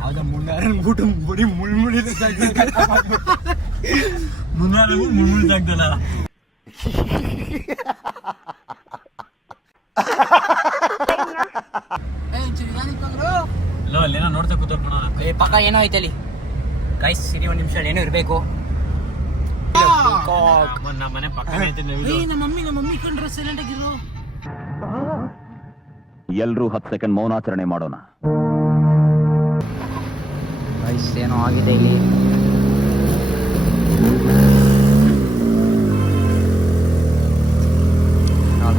ಯಾವ್ದ ಮುನ್ನಾರ ಬರೀ ಮುಳ್ಮುಳಿ ಮುನ್ನಾರ ಮುಳ್ಮುಳಿ ಜಾಗದಲ್ಲ. ಅಲ್ಲೇನೋ ನೋಡ್ತಾ ಕೂತ್ಕೋಣ. ಪಕ್ಕ ಏನೋ ಐತೆ ಅಲ್ಲಿ ಗೈಸ್. ಸಿರಿ ಒಂದ್ ನಿಮಿಷ ಏನೋ ಇರ್ಬೇಕು. ನಮ್ಮ ಮನೆ ಪಕ್ಕ ನಮ್ಮ ಮಮ್ಮಿ ಕಂಡ್ರೆ ಸೈಲೆಂಟ್ ಆಗಿರು. ಎಲ್ರೂ 10 ಸೆಕೆಂಡ್ ಮೌನಾಚರಣೆ ಮಾಡೋಣ. ಗೈಸ್ ಏನೋ ಆಗಿದೆ ಇಲ್ಲಿ.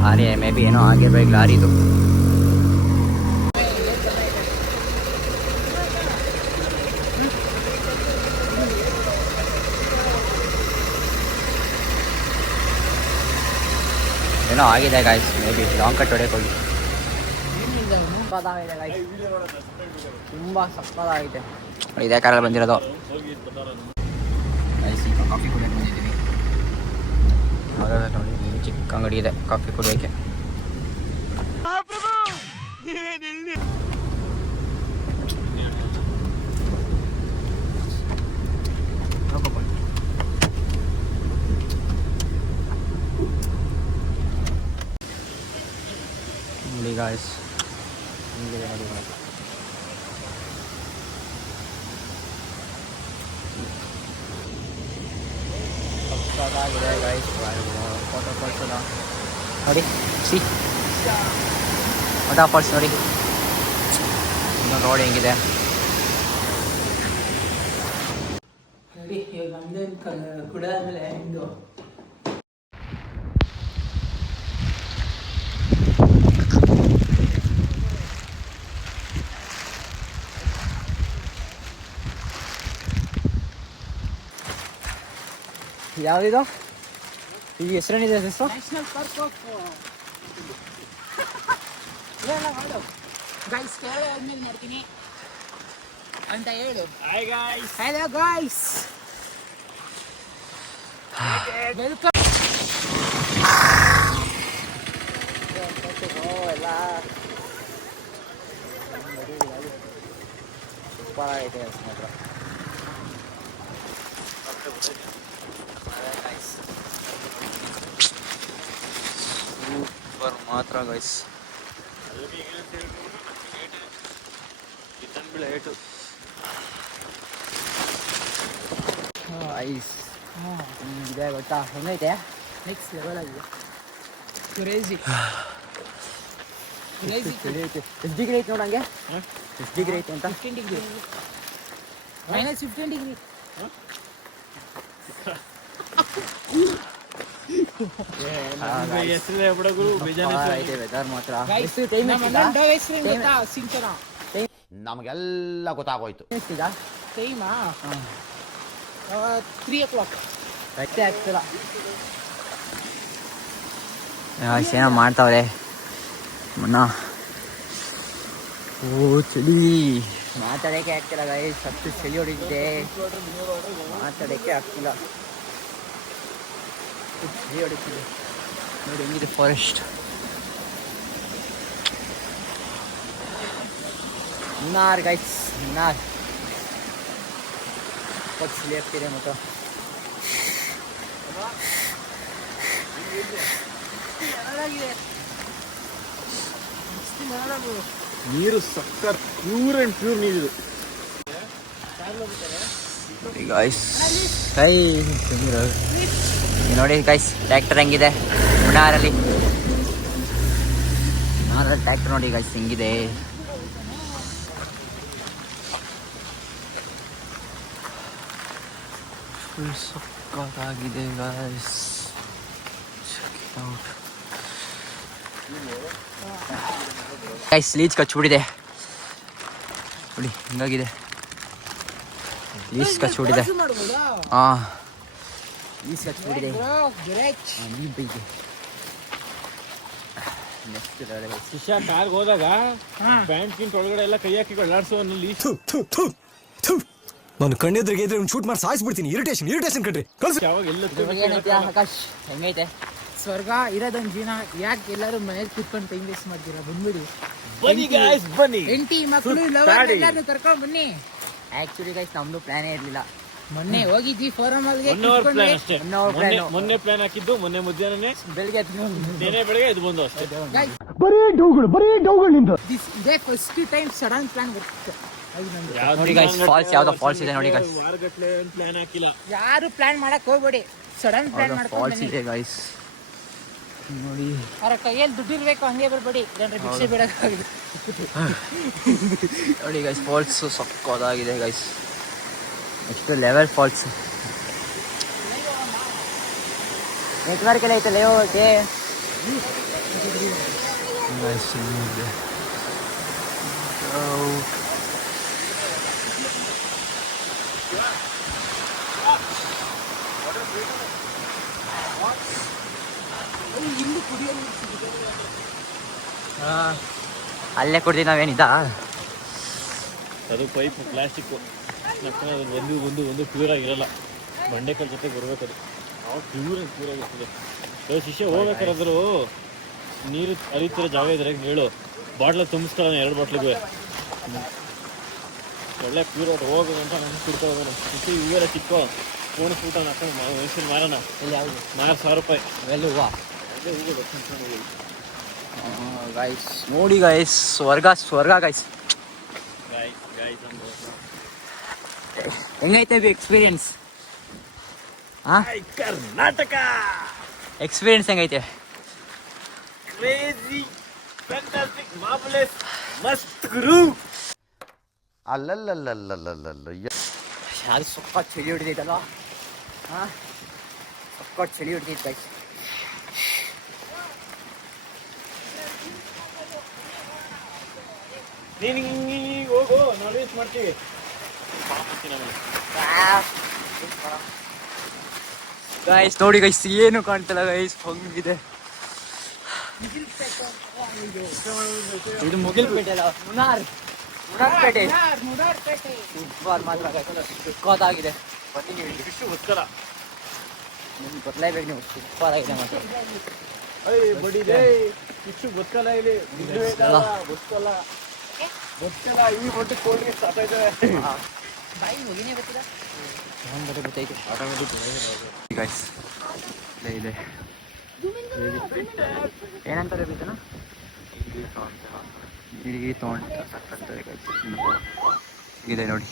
ಲಾರಿ ಮೇ ಬಿ ಏನೋ ಆಗಿರ್ಬೇಕು ಲಾರಿದು. ಏನೋ ಆಗಿದೆ guys. Maybe long cut ಹೊಡೆಯಕ್ಕೆ ಹೋಗಿ ತುಂಬ ಸಕ್ಕತ್ತಾಗಿದೆ. ಇದೇ ಕಾರಲ್ಲಿ ಬಂದಿರೋದು. ಕಾಫಿ ಕುಡಿಯೋಕೆ ಬಂದಿದ್ದೀವಿ. ನೋಡಿ ಚಿಕ್ಕ ಅಂಗಡಿ ಇದೆ ಕಾಫಿ ಕುಡಿಯೋಕ್ಕೆ. ನೋಡಿ ಗಾಯ್ಸ್ ಹಿಂಗಿದೆ ನೋಡಿ ಮಾಡೋದು. ಸಕ್ಕತ್ತಾಗಿದೆ ಗಾಯ್ಸ್. ಫೋಟೋ ಫಾಲ್ಸದ ನೋಡಿ. ಸಿ ವಾಟರ್ ಫಾಲ್ಸ್ ನೋಡಿ. ಇನ್ನು ರೋಡ್ ಹೆಂಗಿದೆ ನೋಡಿ. ಇವಾಗ ನಮ್ಮದೇ ಕುಡ ಆದಮೇಲೆ ಹಿಂದು ಯಾವುದಿದು? ಈ ಹೆಸರೇನಿದೆ ಹೆಸರು? National park of guys. Kerala ಆದ್ಮೇಲೆ ಮಾಡ್ತೀನಿ ಅಂತ ಹೇಳು. Hi guys. Hello guys, welcome. ಎಲ್ಲ ಸೂಪರ್ ಆಗಿದೆ ಮಾತ್ರ. ಸೂಪರ್ ಮಾತ್ರ ಗೈಸ್. ಐಸ್ ಇದೆ ಗೊತ್ತಾ? ಹೆಂಗೈತೆ? ನೆಕ್ಸ್ಟ್ ಲೆವೆಲ್ ಆಗಿದೆ. ಕ್ರೇಜಿ. ಎಷ್ಟು ಡಿಗ್ರಿ ಐತೆ ನೋಡಂಗೆ? ಎಷ್ಟು ಡಿಗ್ರಿ ಐತೆ ಅಂತ? 15 ಡಿಗ್ರಿ -15 ಡಿಗ್ರಿ. ನಮಗೆಲ್ಲ ಗೊತ್ತಾಗೋಯ್ತು. ಟೈಮಾ 3 o'clock ಆಗ್ತಿಲ್ಲ. ಏನೋ ಮಾಡ್ತಾವ್ರೆ ಮನ್ನ. ಓ ಚಳಿ ಮಾತಾಡೋಕ್ಕೆ ಆಗ್ತಿಲ್ಲ ಗೈಸ್. ಸತ್ತು ಚಳಿ ಹೊಡಿತಿದೆ, ಮಾತಾಡೋಕ್ಕೆ ಆಗ್ತಿಲ್ಲ. ಚಳಿ ಹೊಡಿತಿದೆ ನೋಡಿ ಹೆಂಗಿದೆ ಫಾರೆಸ್ಟ್. ಮುನ್ನಾರ್ ಗೈಸ್, ಮುನ್ನಾರ್ ಚಳಿ ಆಗ್ತಿದೆ. ಮತ್ತು ನೀರು ಸಕ್ಕರ್ ಪ್ಯೂರ್ ಅಂಡ್ ಪ್ಯೂರ್ ನೀರು ನೋಡಿ ಗೈಸ್. ಟ್ರ್ಯಾಕ್ಟರ್ ಹೆಂಗಿದೆ ಮುನ್ನಾರಲ್ಲಿ? ಟ್ರ್ಯಾಕ್ಟರ್ ನೋಡಿ ಗೈಸ್ ಹೆಂಗಿದೆ. ಸಕ್ಕತ್ತಾಗಿದೆ ಗೈಸ್. ಗೈಸ್ ಲೀಚ್ ಕಚ್ಬಿಟ್ಟಿದೆ ನೋಡಿ ಹಿಂಗಾಗಿದೆ. ಲೀಚ್ ಕಚ್ಬಿಟ್ಟಿದೆ. ಹಾಂ ಲೀಚ್ ಕಚ್ಬಿಟ್ಟಿದೆ. ಶಿಶಾ ಕಾರ್ಗೆ ಹೋದಾಗ ಪ್ಯಾಂಟ್ ಗಿಂಟ್ ಒಳಗಡೆ ಎಲ್ಲ ಕೈ ಹಾಕಿ ಅಲ್ಲಾಡ್ಸೋ ಲೀಚ್ ನಾನು ಕಣ್ಣೆದ್ರಿಗೆ ಇದ್ರೆ ಶೂಟ್ ಮಾಡಿ ಸಾಯಿಸ್ಬಿಡ್ತೀನಿ. ಇರಿಟೇಷನ್ ಕಣ್ರಿ. ಕಳ್ಸಿ. ಯಾವಾಗ ಎಲ್ಲ ಇದ್ರ ಬಗ್ಗೆ ಏನೈತೆ ಆಕಾಶ್, ಹೆಂಗೈತೆ? ಸ್ವರ್ಗ ಇರೋದೊಂದು ಜೀವನ, ಯಾಕೆ ಎಲ್ಲರೂ ಮನೇಲಿ ಕುತ್ಕೊಂಡು ಟೈಮ್ ವೇಸ್ಟ್ ಮಾಡ್ತೀರಾ? ಬಂದ್ಬಿಡಿ, ಬನ್ನಿ guys, ಬನ್ನಿ. ಹೆಂಡತಿ ಮಕ್ಕಳು ಎಲ್ಲಾರು ಕರ್ಕೊಂಡು ಬನ್ನಿ. ಆಕ್ಚುಲಿ ಗೈಸ್ ನಮ್ದು ಪ್ಲಾನೇ ಇರ್ಲಿಲ್ಲ. ಮೊನ್ನೆ ಹೋಗಿದ್ವಿ ಫೋರಮ್ ಅಲ್ಲಿ, ಮೊನ್ನೆ ಪ್ಲಾನ್ ಹಾಕಿದ್ದು ಮೊನ್ನೆ ಮಧ್ಯಾಹ್ನನೇ, ಬೆಳಿಗ್ಗೆ ಬೆಳಗ್ಗೆ ಇದು ಬಂದು ಅಷ್ಟೇ. ಇದೇ ಫಸ್ಟ್ ಟೈಮ್ ಸಡನ್ ಪ್ಲಾನ್ ಬರ್ತಿತ್ತು. ನೋಡಿ ಗೈಸ್, ಫಾಲ್ಸ್ ಯಾವ್ದೋ ಫಾಲ್ಸ್ ಇದೆ ನೋಡಿ ಗೈಸ್. ವಾರಗಟ್ಲೆ ಪ್ಲಾನ್ ಹಾಕಿಲ್ಲ. ಯಾರು ಪ್ಲಾನ್ ಮಾಡಕ್ ಹೋಗ್ಬೇಡಿ, ಸಡನ್ ಪ್ಲಾನ್ ಫಾಲ್ಸ್ ಮಾಡ್ಕೊಂಡು ಇದೆ ಗೈಸ್ ನೋಡಿ. ಅವ್ರ ಕೈಯಲ್ಲಿ ದುಡ್ಡು ಇರ್ಬೇಕು, ಹಂಗೆ ಬರ್ಬೇಡಿ, ಇಲ್ಲಾಂದ್ರೆ ಭಿಕ್ಷೆ ಬಿಡಕ್ಕಾಗಿದೆ. ನೋಡಿ ಗೈಸ್, ಫಾಲ್ಸ್ ಸಕ್ಕದಾಗಿದೆ ಗೈಸ್, ಎಷ್ಟು ಲೆವೆಲ್ ಫಾಲ್ಸ್. ನೆಟ್ವರ್ಕ್ ಎಲ್ಲ ಐತಲ್ಲ ಹೋಗಕ್ಕೆ. ಅಲ್ಲೇ ಕುಡ್ದಿ ನಾವೇನಿದ್ದ ಅದು ಪೈಪ್ ಪ್ಲಾಸ್ಟಿಕ್ ಒಂದು ಪ್ಯೂರ್ ಆಗಿರಲ್ಲ. ಬಂಡೆಕಲ್ ಜೊತೆ ಬರ್ಬೇಕು ಅದು, ಅವಾಗ ಪ್ಯೂರ್ ಆಗಿರ್ತದೆ. ಶಿಷ್ಯ ಹೋಗ್ಬೇಕಾದ್ರೂ ನೀರು ಹರಿತಿರೋ ಜಾಗ ಇದ್ರೆ ಹೇಳು, ಬಾಟ್ಲ ತುಂಬಿಸ್ತಾನೆ 2 ಬಾಟ್ಲಿಗೆ ಒಳ್ಳೆ ಪ್ಯೂರ್ ವಾಟರ್ ಹೋಗೋದಂತ ನಮ್ಗೆ ಕುಡ್ಕೋದು. ಶಿಷ್ಯ ಇವೆಲ್ಲ ಚಿಕ್ಕ ಫೋನ್ ಫೂಟ ಹಾಕೊಂಡು ಮೈಸೂರು ಮಾರೋಣ. ಇಲ್ಲಿ ಯಾವುದು? 4,000 ರೂಪಾಯಿ ಎಲ್ಲಿ ಹೂವು? ಅಲ್ಲೇ ಹೋಗೋದು. ಗೈಸ್ ನೋಡಿ ಗೈಸ್, ಸ್ವರ್ಗ ಗೈಸ್. ಹೆಂಗೈತೆ ಎಕ್ಸ್ಪೀರಿಯನ್ಸ್? ಕರ್ನಾಟಕ ಎಕ್ಸ್ಪೀರಿಯನ್ಸ್ ಹೆಂಗೈತೆ? ಕ್ರೇಜಿ, ಫ್ಯಾಂಟಾಸ್ಟಿಕ್, ಮಾರ್ವೆಲಸ್, ಮಸ್ತ್ ಗುರು. ಅಲ್ಲಲ್ಲಲ್ಲಲ್ಲಲ್ಲಲ್ಲ ಅದು ಸೊಕ್ಕ ಚಳಿ ಹೊಡಿದೈತಲ್ವಾ? ಸೊಕ್ಕ ಚಳಿ ಹೊಡಿದೈತೆ ಗೈಸ್. ನೀನು ಹೋಗು, ನಾವು ವೇಸ್ಟ್ ಮಾಡ್ತೀವಿ. ಗೈಸ್ ನೋಡಿ ಗೈಸ್, ಏನು ಕಾಣ್ತಲ್ಲ ಗೈಸ್, ಹಂಗಿದೆ. ಇದು ಮುಗಿಲ್ಪೇಟೆ ಅಲ್ಲ, ಮುನಾರ್ಪೇಟೆ. ಸೂಪರ್ ಮಾತ್ರ, ಸೂಪರಾಗಿದೆ. ನಿಮ್ಗೆ ಗೊತ್ತಲೇಬೇಕು, ನೀವು ಸೂಪರ್ ಆಗಿದೆ ಮಾತ್ರ. ಗೊತ್ತಲ್ಲ ಇಲ್ಲಿ ಗೊತ್ತಲ್ಲ ಈ ಒಟ್ಟು ಕೋಲ್ಡ್ಗೆ ಸಾಕೈತೆ. ಬಾಯಿ ಮುಗಿನೇ ಗೊತ್ತಿಲ್ಲ. ಗೊತ್ತೈತೆ ಗೈಸ್. ಇದೆ ಏನಂತಾರೆ ಬೇಕನ, ಇಲ್ಲಿ ತೊಗೊಂಡು ಇದೆ ನೋಡಿ.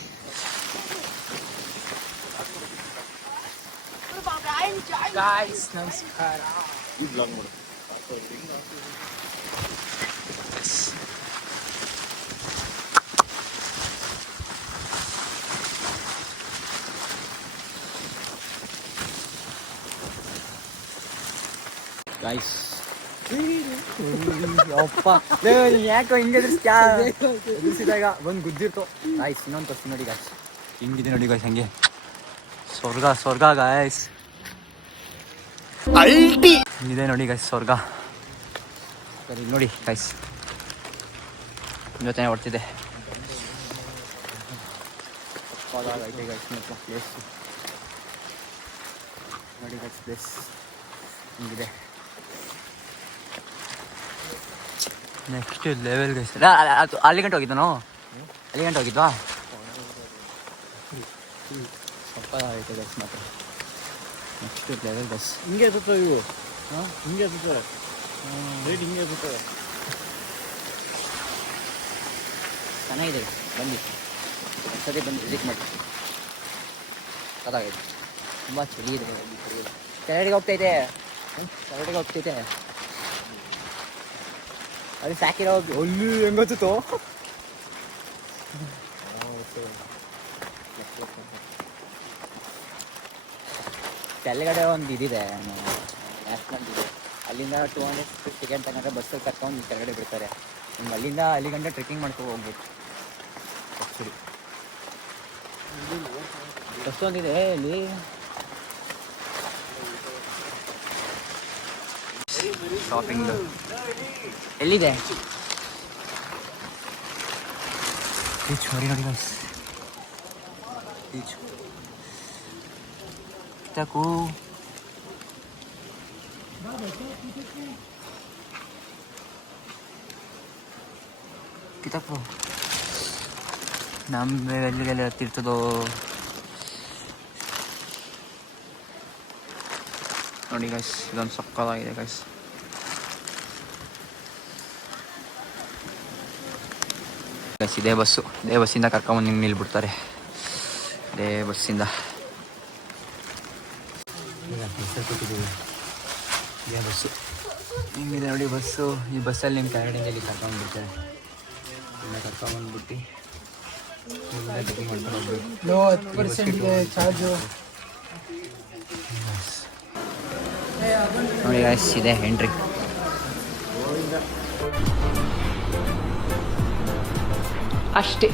ಗಾಯ್ಸ್ ನಮಸ್ಕಾರ. ಈ ಬ್ಲಾಗ್ ಮಾಡು. ಗೈಸ್ ಅಪ್ಪ ಯಾಕೋ ಹಿಂಗೆ ಎದುರಿಸಿದಾಗ ಒಂದು ಗುದ್ದಿರ್ತು ಗಾಯ್ಸ್. ಇನ್ನೊಂದು ತೋರಿಸಿ ನೋಡಿ ಗಾಯ್ಸ್, ಹಿಂಗಿದೆ ನೋಡಿ ಗಾಯ್ಸ್, ಹಂಗೆ ಸ್ವರ್ಗ ಗಾಯ್ಸ್. ಇದೆ ನೋಡಿ ಗಾಯ್ಸ್ ಸ್ವರ್ಗ. ಸರಿ ನೋಡಿ ಗಾಯ್ಸ್, ಜೊತೆ ಹೊಡ್ತಿದೆ. ಐತೆ ಗಾಯ್ಸ್ ಮಾತ್ರ ಪ್ಲೇಸ್ ನೋಡಿ ಗಾಯ್ಸ್, ಪ್ಲೇಸ್ ಹಿಂಗಿದೆ. Next level guys. ಅಲ್ಲಿ ಗಂಟೆ ಹೋಗಿದ್ದಾನು, ಅಲ್ಲಿ ಗಂಟೆ ಹೋಗಿದ್ವಾ? ಸ್ವಲ್ಪ ಐತೆ ಗೈಸ್ ಮಾತ್ರ. Next level guys. ಹಿಂಗೆ ಎತ್ತುತ್ತವೆ ಇವು, ಹಿಂಗೆ ಎತ್ತುತ್ತವೆ ರೇಟ್, ಹಿಂಗೆ ಎತ್ತುತ್ತವೆ. ಚೆನ್ನಾಗಿದೆ, ಬನ್ನಿ ಸರಿ ಬಂದು ವಿಸಿಟ್ ಮಾಡಿ. ಅದಾಗೈತೆ, ತುಂಬ ಚಳಿ ಇದೆ. ಕೆಳಗಡೆಗೆ ಹೋಗ್ತೈತೆ, ಕೆಳಗಡೆಗೆ ಹೋಗ್ತೈತೆ. ಅಲ್ಲಿ ಸಾಕಿರೋ ಅಲ್ಲಿ ಹೆಂಗೊತ್ತೋ. ಕೆಳಗಡೆ ಒಂದು ಇದಿದೆ, ನ್ಯಾಷನಲ್ ಇದೆ. ಅಲ್ಲಿಂದ 200 ಟಿಕೆಟ್ ತಗೊಂಡ್ರೆ ಬಸ್ಸಲ್ಲಿ ಕರ್ಕೊಂಡು ಕೆಳಗಡೆ ಬಿಡ್ತಾರೆ. ನಿಮ್ಗೆ ಅಲ್ಲಿಂದ ಅಲ್ಲಿ ಗಂಟೆ ಟ್ರೆಕ್ಕಿಂಗ್ ಮಾಡ್ಕೊಂಡು ಹೋಗ್ಬೇಕು. ಆ್ಯಕ್ಚುಲಿ ಎಷ್ಟೊಂದಿದೆ ಇಲ್ಲಿ. ಶಾಪಿಂಗ್ ಎಲ್ಲಿದೆ? ಬೀಚ್ ನೋಡಿ ನೋಡಿ ಗೈಸ್, ಬೀಚ್ ಕಿತಾಕು ಕಿತಾಕು ನಮ್ಮ ಎಲ್ಲಿಗೆಲ್ಲ ಹತ್ತಿರ್ತದೋ ನೋಡಿ ಗೈಸ್, ಇದೊಂದು ಸಕ್ಕತ್ತಾಗಿದೆ ಗೈಸ್. ಗೈಸ್ ಇದೇ ಬಸ್ಸಿಂದ ಕರ್ಕೊಂಬಂದು ನಿಮ್ಗೆ ನಿಲ್ಬಿಡ್ತಾರೆ. ಇದೇ ಬಸ್ಸಿಂದ ಕೂತಿದ್ದೀವಿ. ಇದೇ ಬಸ್ಸು ಹಿಂಗಿದೆ ನೋಡಿ ಬಸ್ಸು. ಈ ಬಸ್ಸಲ್ಲಿ ನಿಮ್ಮ ಕೆಳಗಡೆಯಿಂದ ಇಲ್ಲಿ ಕರ್ಕೊಂಡ್ಬಿಡ್ತಾರೆ. ಇಲ್ಲ ಕರ್ಕೊಂಬಂದ್ಬಿಟ್ಟು ಚೆಕಿಂಗ್ ಮಾಡ್ಕೊಂಡು ಹೋಗ್ಬೇಕು. 10% ಇದೆ ಚಾರ್ಜು. ನೋಡಿ ಗಾಯ್ಸ್, ಇದೆ ಎಂಟ್ರಿ. ಅಷ್ಟೇ.